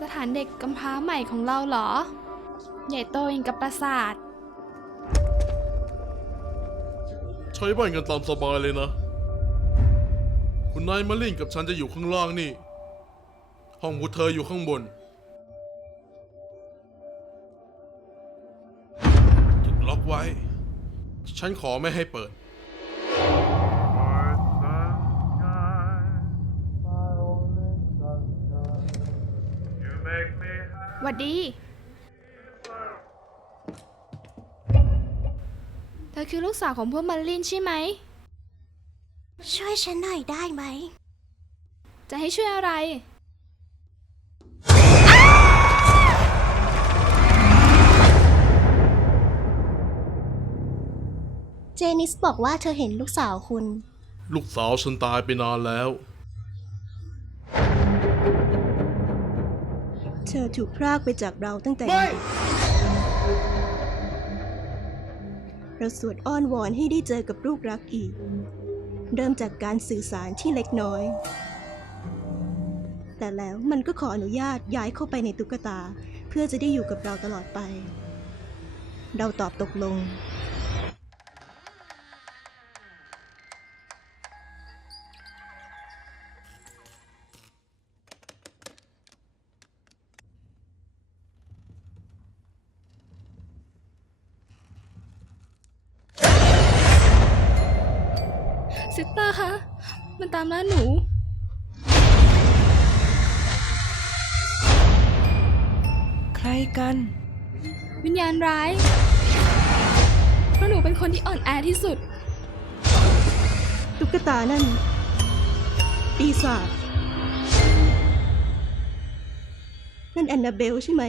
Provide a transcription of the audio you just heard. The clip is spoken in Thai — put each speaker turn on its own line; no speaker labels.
สถานเด็กกำพร้าใหม่ของเราเหรอ ใหญ่โตอย่างกับปราสาท
ใช้บ้านกันตามสบายเลยนะ คุณนายมาลินกับฉันจะอยู่ข้างล่างนี่ ห้องพวกเธออยู่ข้างบนถูกล็อกไว้ ฉันขอไม่ให้เปิด
หวัดดี เธอคือลูกสาวของพวกมันลินใช่ไหม
ช่วยฉันหน่อยได้ไหม
จะให้ช่วยอะไร
เจนิสบอกว่าเธอเห็นลูกสาวคุณ
ลูกสาวฉันตายไปนานแล้ว
เธอถูกพรากไปจากเราตั้งแต่
ไม่
เด็กเราสวดอ้อนวอนให้ได้เจอกับลูกรักอีก เริ่มจากการสื่อสารที่เล็กน้อย แต่แล้วมันก็ขออนุญาตย้ายเข้าไปในตุ๊กตา เพื่อจะได้อยู่กับเราตลอดไป เราตอบตกลง
ซิสเตอร์คะ มันตามล่าหนู
ใครกัน
วิญญาณร้าย เพราะหนูเป็นคนที่อ่อนแอที่สุด
ตุ๊กตานั่น ปีศาจนั่นแอนนาเบลใช่ไหม